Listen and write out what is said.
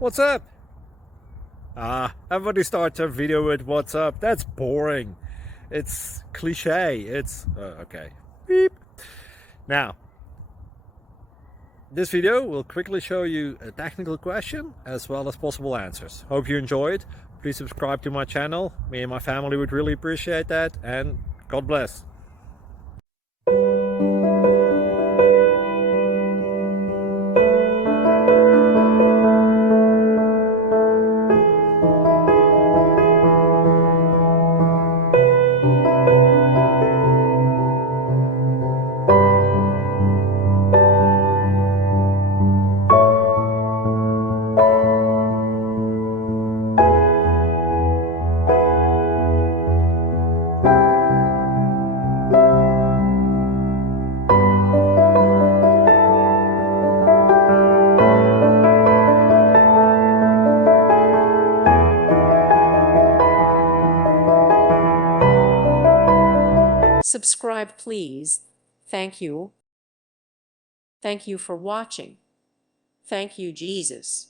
What's up? Everybody starts their video with what's up. That's boring. It's cliche. It's okay. Beep. Now, this video will quickly show you a technical question as well as possible answers. Hope you enjoyed. Please subscribe to my channel. Me and my family would really appreciate that, and God bless. Subscribe, please. Thank you. Thank you for watching. Thank you, Jesus.